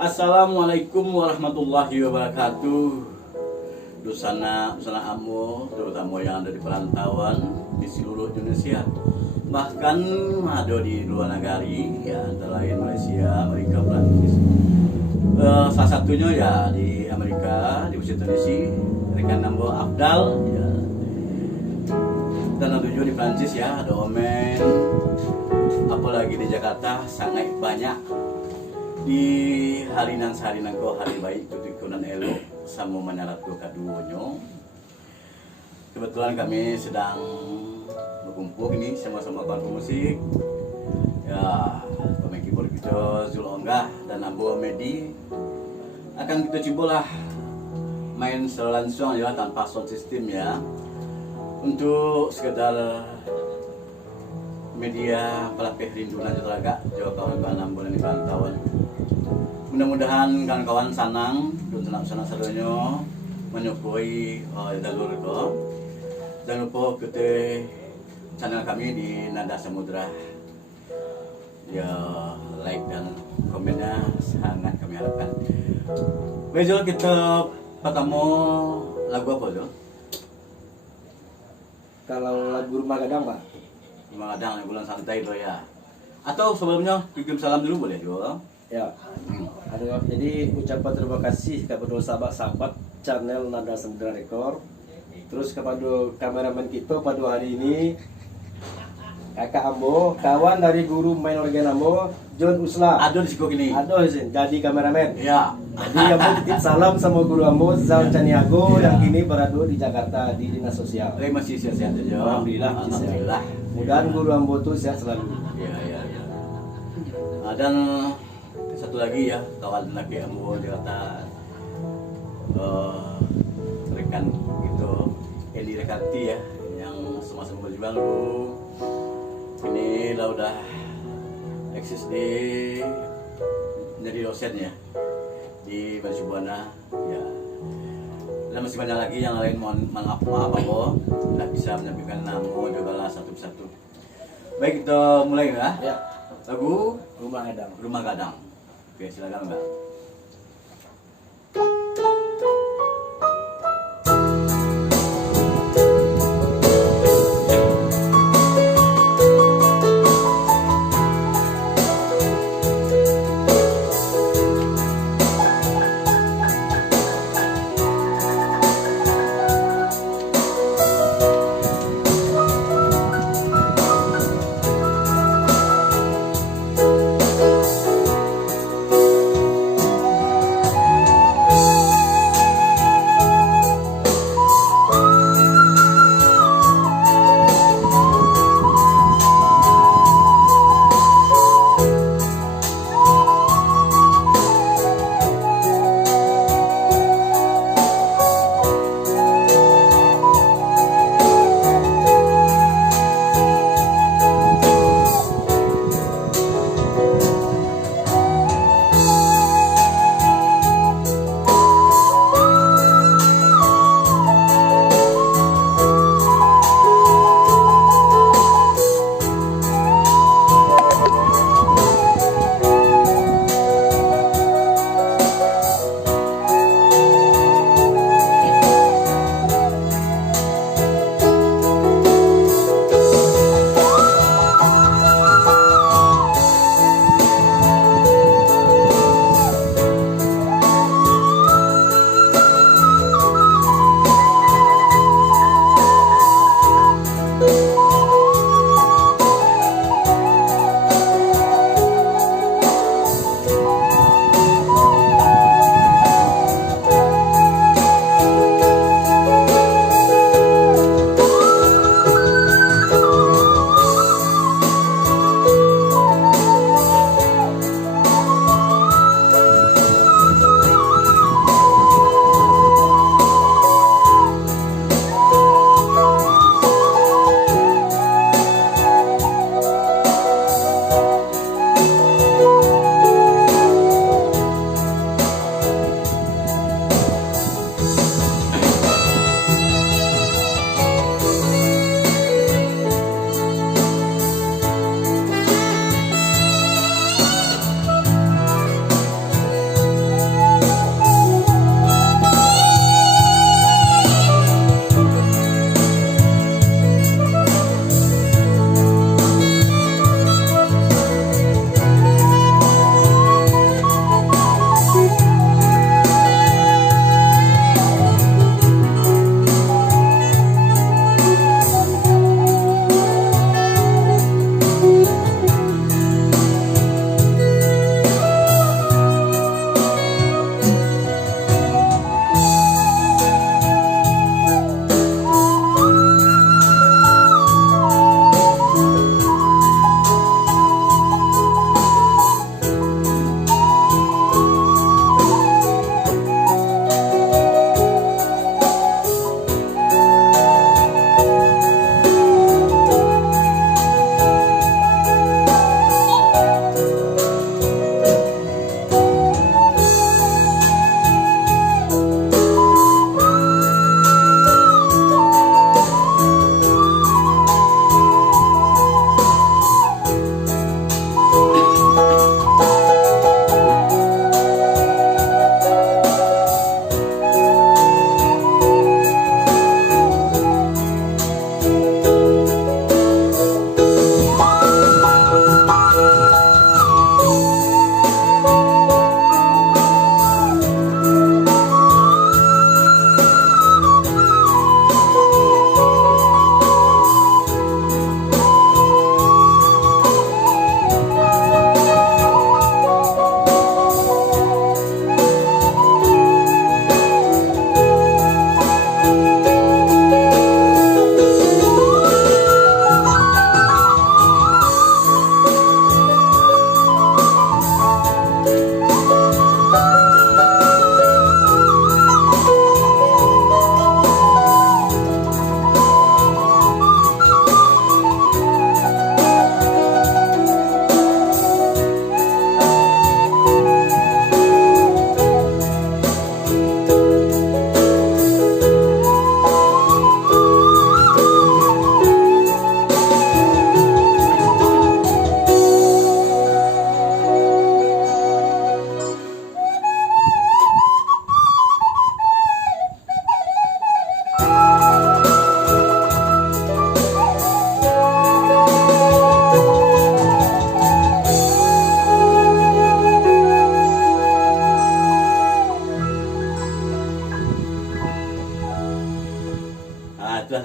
Assalamualaikum warahmatullahi wabarakatuh. Dusana Amo, terutama yang ada di perantauan di seluruh Indonesia, bahkan ada di luar negeri, ya antara lain Malaysia, Amerika, Prancis. Salah satunya ya di Amerika, di Washington DC, rekan Nambo Afdal, ya. Dan tentunya di Prancis ya ada Omen, apalagi di Jakarta sangat banyak. Di hari nan ko hari baik tutikunan elok sama menyarat ko kaduonyo. Kebetulan kami sedang berkumpul ini sama-sama kawan musik. Ya, pemain keyboard kita Zulonggah dan Ambo Medi akan kita coba lah main secara langsung ya tanpa sound system ya. Untuk sekedar media pelatih rindunan jateraga jauh kawan-kawan Ambo dan di perantauan. Mudah-mudahan kawan-kawan sanang dan senang sadonyo menyukui jalur itu. Jangan lupa ikuti channel kami di Nada Samudra. Ya, like dan komennya sangat kami harapkan. Besok kita pertama lagu apa Jo? Kalau lagu Rumah Gadang, Pak? Rumah Gadang, bulan santai itu ya. Atau sebelumnya kirim salam dulu boleh Jo? Ya. Jadi ucapan terima kasih kepada sahabat-sahabat channel Nada Samudra Record. Terus kepada kameramen kita pada hari ini Kakak Ambo, kawan dari guru main organ Ambo, John Usla. Ada di siku gini. Ada jadi kameramen. Ya. Jadi Ambo titip salam sama guru Ambo Zal Caniago yang kini berada di Jakarta di dinas sosial. Terima kasih sehat-sehat saja. Alhamdulillah. Alhamdulillah. Mudah-mudahan guru Ambo tuh sehat selalu. Ya. Dan satu lagi ya kawan lagi Ambo Jakarta, rekan itu Eli Rekati ya yang sama-sama berjuang dulu. Ini lah udah eksis di menjadi dosen ya di Basubuana ya. Dan masih banyak lagi yang lain, mohon maaf Ambo tidak bisa menyampaikan nama juga lah satu persatu. Baik, kita mulai ya. Ya. Lagu Rumah Gadang. Rumah Gadang. Oke, silakan Mbak.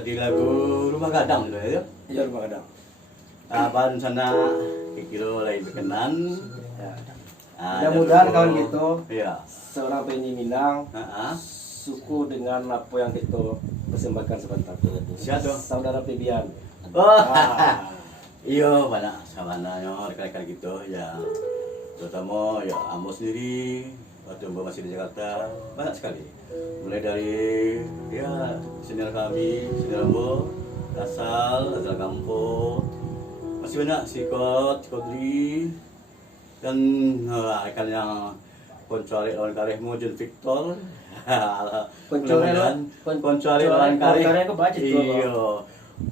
tadi lagu Rumah Gadang gitu ya. Iya Rumah Gadang. Abang sana kira lain berkenan. Ya. Ah, Mudah-mudahan dan kawan itu- kita Iya. seorang penyanyi Minang Heeh. suku dengan apa yang kita persembahkan sebentar. Siapa? Saudara Febian. Oh. Ah. Iya, banyak sabananya rekan-rekan gitu ya. Terutama ya Amo sendiri waktu Mbak masih di Jakarta banyak sekali. Mulai dari ya senior kami, senior Ambo, Asal Kampo, masih banyak Sikot, Kodri, dan rekan yang Koncuari lawan karehmu Jun Victor. Koncuari lawan kareh. Koncuari aku baca tuh. Iya.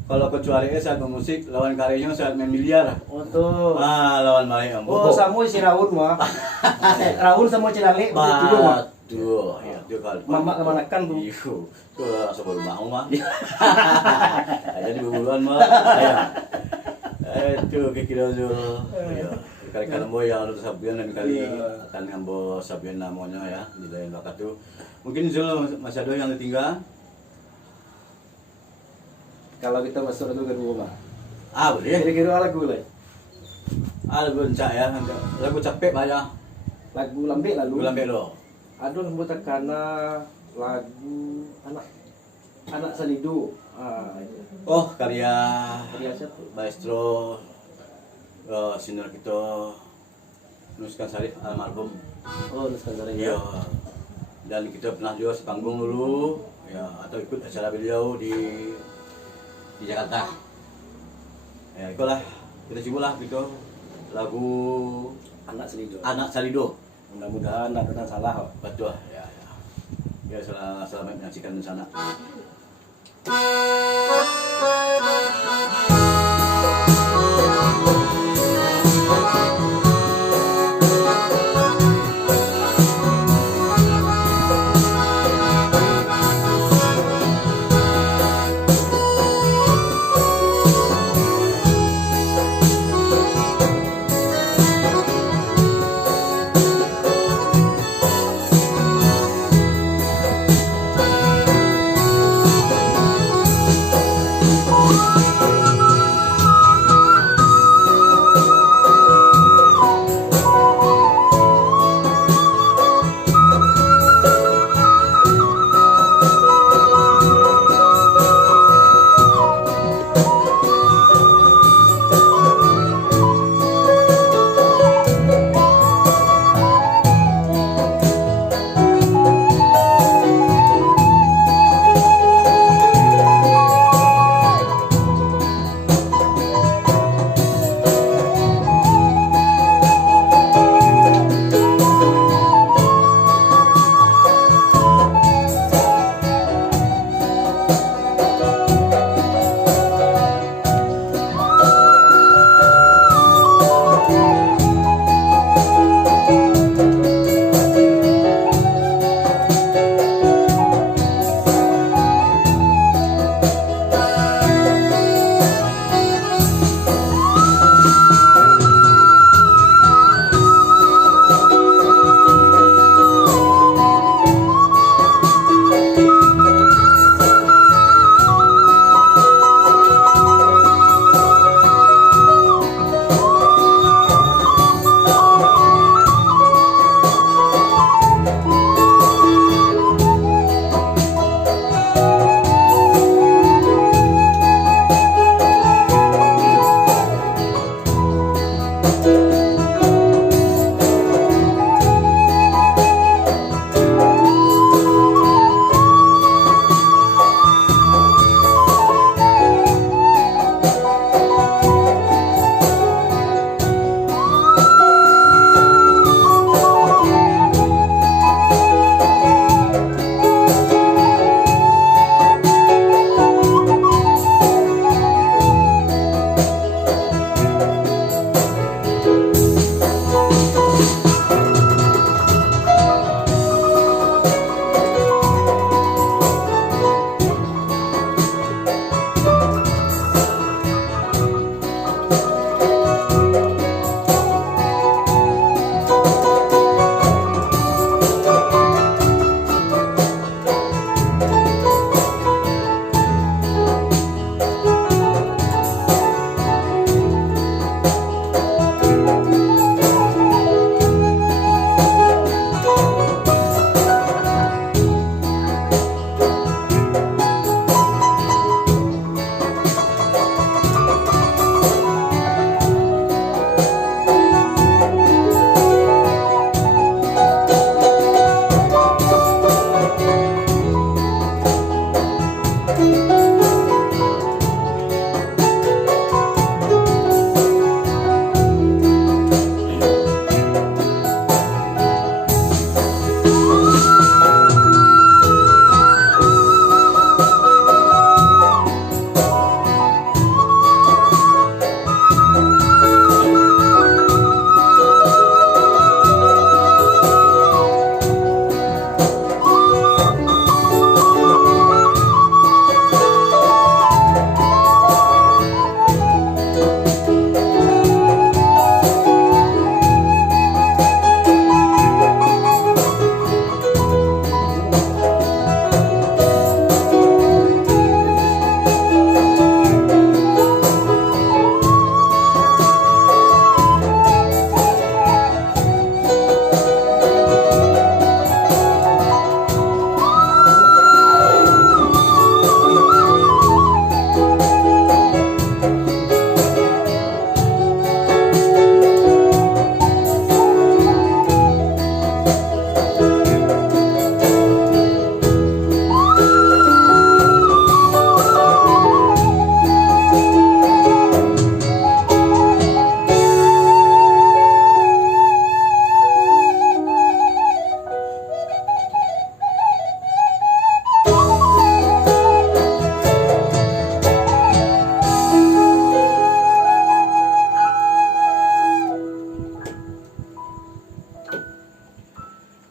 Kalau Koncuari saat bermusik, lawan karehnya saat main biliar. Untuk Lawan Mari Ambo. oh sama si Raun mah. Raun sama Cilale itu mah. Batuh, ya itu kalau Mama kemanakan bu? Iya, itu sebelum mau mah. Jadi buburuan mah. Itu kira Zul. Iya. Rekan-rekan Ambo yang udah sabian dan kali Iya. akan Ambo sabian namanya ya di lain bakat tuh. Mungkin Zul masih ada yang ditinggal. Kalau kita masuk itu ke rumah. Boleh. Kira-kira lagu lah. Lagu encak ya, lagu capek banyak. Lagu lambek lalu. Lagu lambe lo. Aduh lembu tekana lagu anak Salido. Itu. Oh, karya Karya siapa? Maestro senior kita Nuskan Sarif almarhum. Oh, Nuskan Sarif. Iya. Dan kita pernah juga sepanggung dulu ya atau ikut acara beliau di Jakarta. Ya, itulah kita cobalah gitu lagu Anak Salido. Anak Salido. Mudah-mudahan tidak ada salah. Kok. Betul ya. Ya selamat menyaksikan di sana.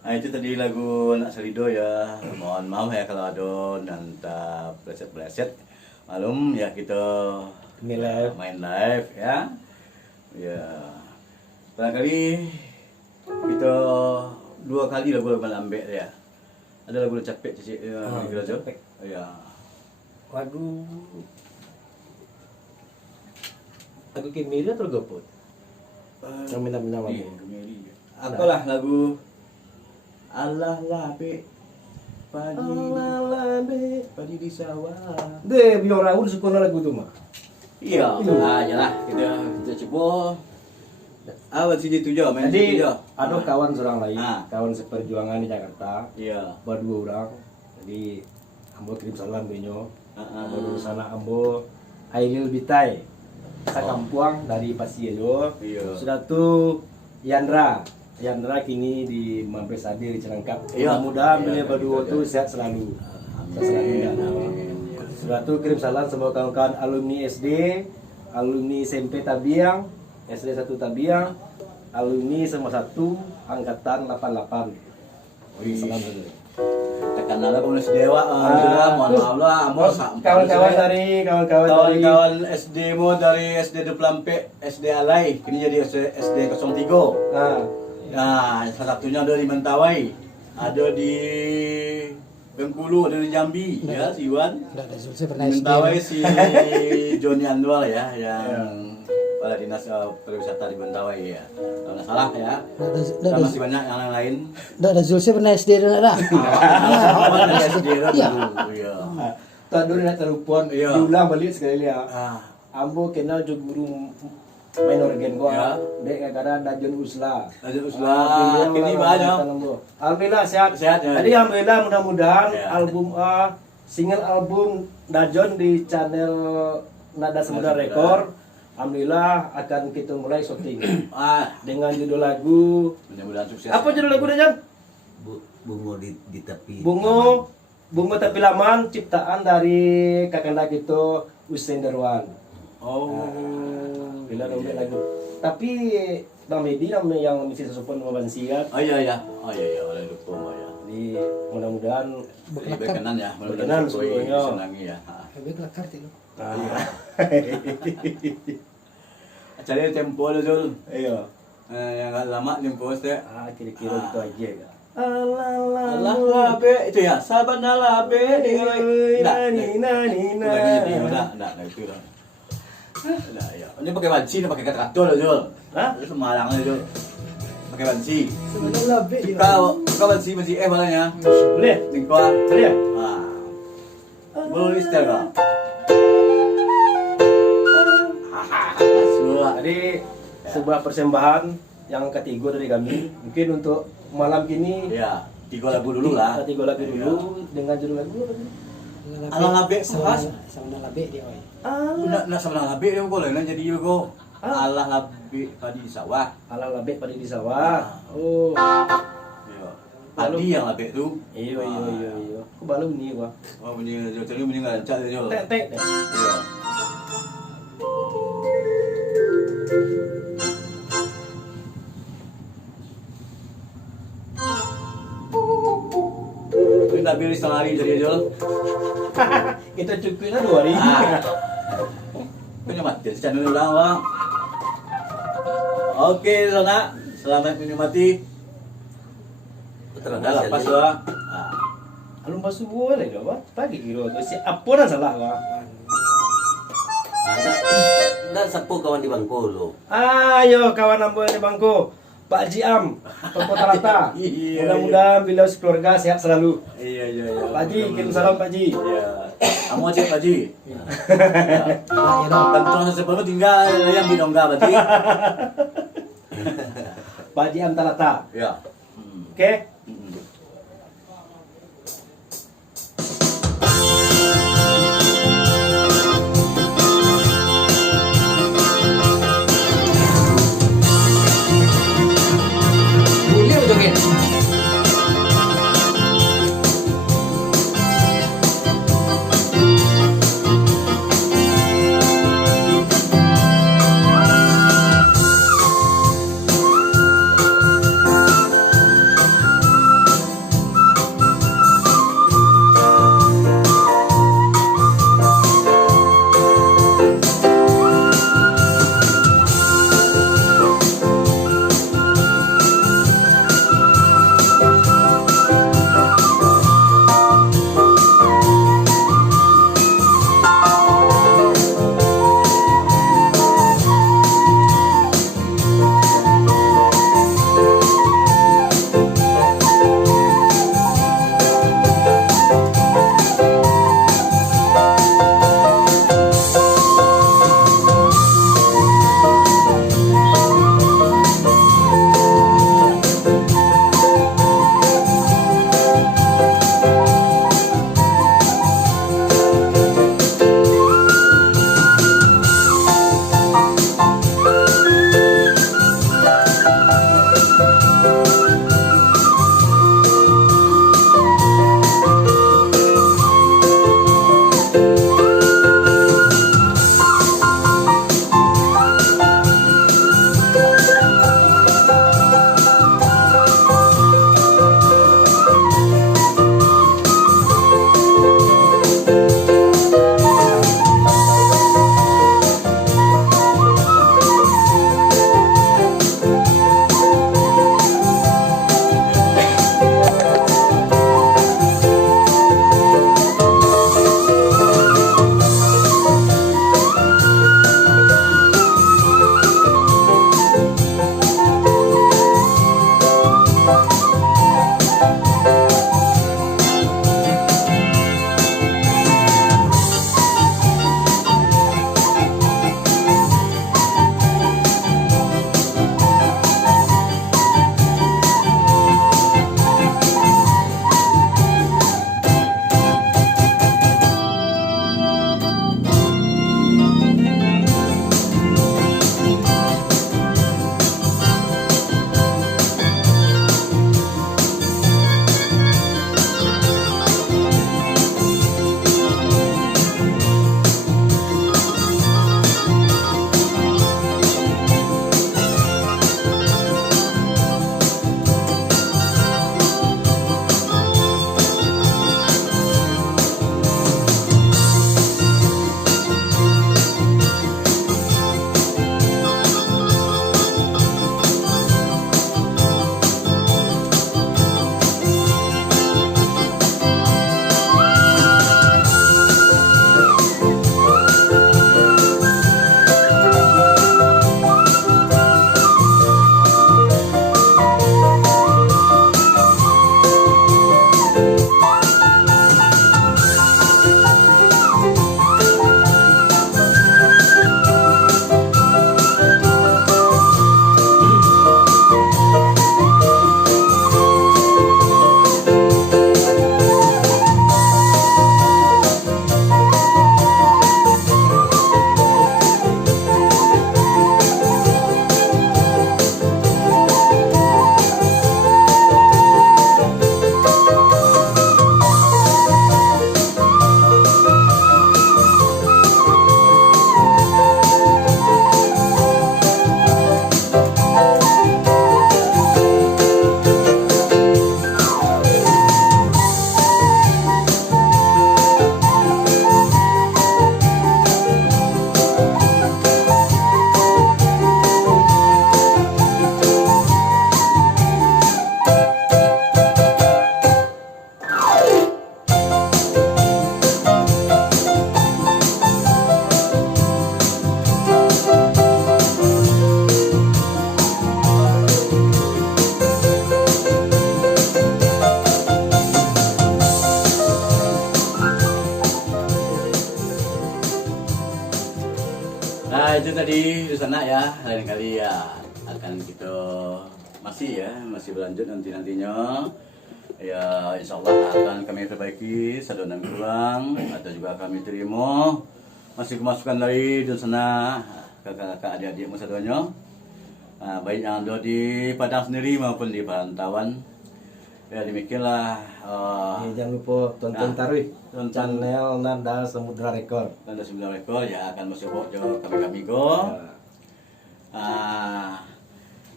Nah itu tadi lagu Nak Selido ya. Mohon maaf ya kalau ada nanta pleset-pleset. Malum ya kita Ini live. main live ya. Ya. Barangkali kita 2 kali lagu ambek ya. Ada lagu capek cicik ya, kira tu. Capek. Ya. Lagu Kimila atau Goput? Yang minta-minta Iya, lagu. Gemeli. Apalah lagu Allah labe padi di sawah. Deh, biar Raul suka lagu tu mah. Iya, lah kita coba. Awal sini tu je, main Jadi situ je. ada kawan seorang lain, Ah. kawan seperjuangan di Jakarta, Iya. berdua orang. Jadi ambo kirim salam benyo. Ah. Ambo dulu sana ambo Ailil Bitai. Sakampuang dari Pasielo. Iya. Sudah tu Yandra. Yandra kini di Mabes Adi di Cilangkap. Iya. Mudah-mudahan Iya, beliau berdua iya. tu sehat selalu. Sehat selalu Amin. dan awal. Sudah tu kirim salam semua kawan-kawan alumni SD, alumni SMP Tabiang, SD 1 Tabiang, alumni semua 1 angkatan 88. Wih. Salam dulu. Tekan nada komunis dewa. Mohon terus, maaf lah. Amos kawan-kawan dari kawan-kawan SD mu dari SD Deplampe, SD Alai, kini jadi SD 03. Ah, Nah, salah satunya ada di Mentawai, ada di Bengkulu, ada di Jambi, ya si Iwan. Enggak ada Zulse Di pernah SD. Mentawai si Joni Anwar ya, yang kepala dinas pariwisata di Mentawai ya. Kalau nggak salah ya. Dan masih banyak yang lain. Enggak ada Zulse pernah SD dan ada. Awal dari SD itu Iya. dulu, iya. tak dulu nak telepon, Iya. diulang balik sekali ya. Ah, Ambo kenal jo guru main organ gua. Ya. Dek kadang Dajon Usla. Dajon Usla, kini banyak. Alhamdulillah sehat. Sehat, ya. Jadi alhamdulillah mudah-mudahan Ya. album single album Dajon di channel Nada Semudra Nada Record. Alhamdulillah akan kita mulai syuting dengan judul lagu. mudah-mudahan sukses. Apa judul lagu Dajon? Bungo di tepi. Bungo Tepi Laman, ciptaan dari kakanda kita Usain Derwan. Oh, Bila nombor lagu. Tapi Bang Medi yang mesti sesuatu sama Bang Siat. oh iya, oleh lupa ya. Jadi mudah-mudahan Jadi berkenan ya, Berkenan mudah-mudahan Jokowi semuanya. senangi ya. Lebih kelakar itu. Acara tempo lah Zul. Iya. Yang agak lama tempo teh. Kira-kira gitu aja ya. Allah labe itu ya, sabana labe di enggak itu lah. Nah, ya. Ini pakai banci, ini pakai kata-kata lah Zul. Hah? Itu Semalang aja Zul. Pakai banci. Sebenarnya lebih di. Kau banci balanya. Boleh? Lingkuan. Boleh? Boleh setel kau. Masuk. Jadi sebuah persembahan yang ketiga dari kami. Mungkin untuk malam ini Ya, 3 lagu dulu lah. 3 lagu dulu dengan judul lagu. Ala labe puas. Sama lebih dia. Oi. Nak sama labe dia kok lain jadi kok. Allah labe padi di sawah. Ala labek pada di sawah. Oh. Iya. Padi yang labe tu. Iya. Aku baru ni gua. Oh bunyi jadi bunyi ngancak dia. Tek. Iya. Kita pilih setengah hari jadi Jol. Kita cukupnya 2 hari. Punya mati, channel ulang bang. Oke, Sona, selamat menikmati. Dah lepas lah. Alun pasu boleh ke apa? Pagi kira tu si apa dah salah gua. Ada sapu kawan di bangku lo. Ayo kawan ambo di bangku. Pak Jiam, Toko Tarata. Iya, Mudah-mudahan beliau sekeluarga sehat selalu. Iya. Pak Ji, kirim salam Pak Ji. Iya. Kamu cek Pak Ji. Ya dong. Tentu sebelum tinggal yang di Dongga Pak Ji. Pak Jiam Tarata. Ya. Oke? Boleh joget. kali di sana ya, lain kali ya akan kita masih berlanjut nantinya. Ya insya Allah akan kami perbaiki sadonan kurang atau juga kami terima masih kemasukan dari di sana kakak-kakak adik-adik sadonya. Nah, baik yang ada di Padang sendiri maupun di perantauan. Ya demikianlah Jangan lupa tonton taruh tonton channel Nada Samudra Record. Nada Samudra Record ya akan masuk jo kami go.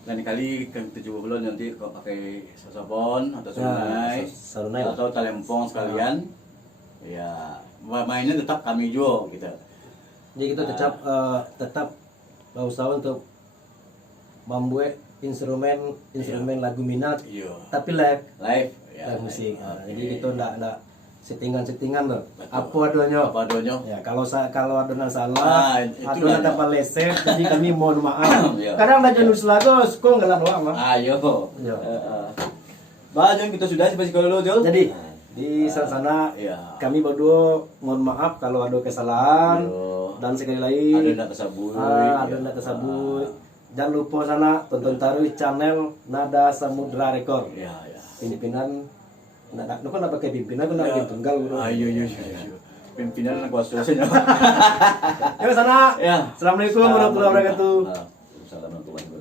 Lain kali ke 70 nanti kok pakai sosopon atau sarunai atau talempong sekalian. Ya mainnya tetap kami juga gitu. Jadi kita tetap berusaha untuk membuat instrumen lagu minat, Iya. tapi live Ya, musik. oke. Jadi kita ndak settingan tuh. Betul. Apa adanya. Ya. Ya, kalau adonan salah, Itu adonan lah. tanpa leset, jadi kami mohon maaf. Iya. Kadang dah jenuh selagos, kok nggak doang mah. Ayo. Iya. Bah, kita sudah sampai sekolah dulu, Jadi di sana Iya. kami berdua mohon maaf kalau ada kesalahan Iya. dan sekali lagi Ada nak tersabut. ada nada tersebut. Jangan lupa sana tonton taruh channel Nada Samudra Record. Ya. Pimpinan nada, nu kan apa kayak pimpinan kan lagi tunggal bro. Ayo. Pimpinan kuasa saja. Yuk sana. Ya. Assalamualaikum warahmatullahi wabarakatuh. Assalamualaikum warahmatullahi wabarakatuh.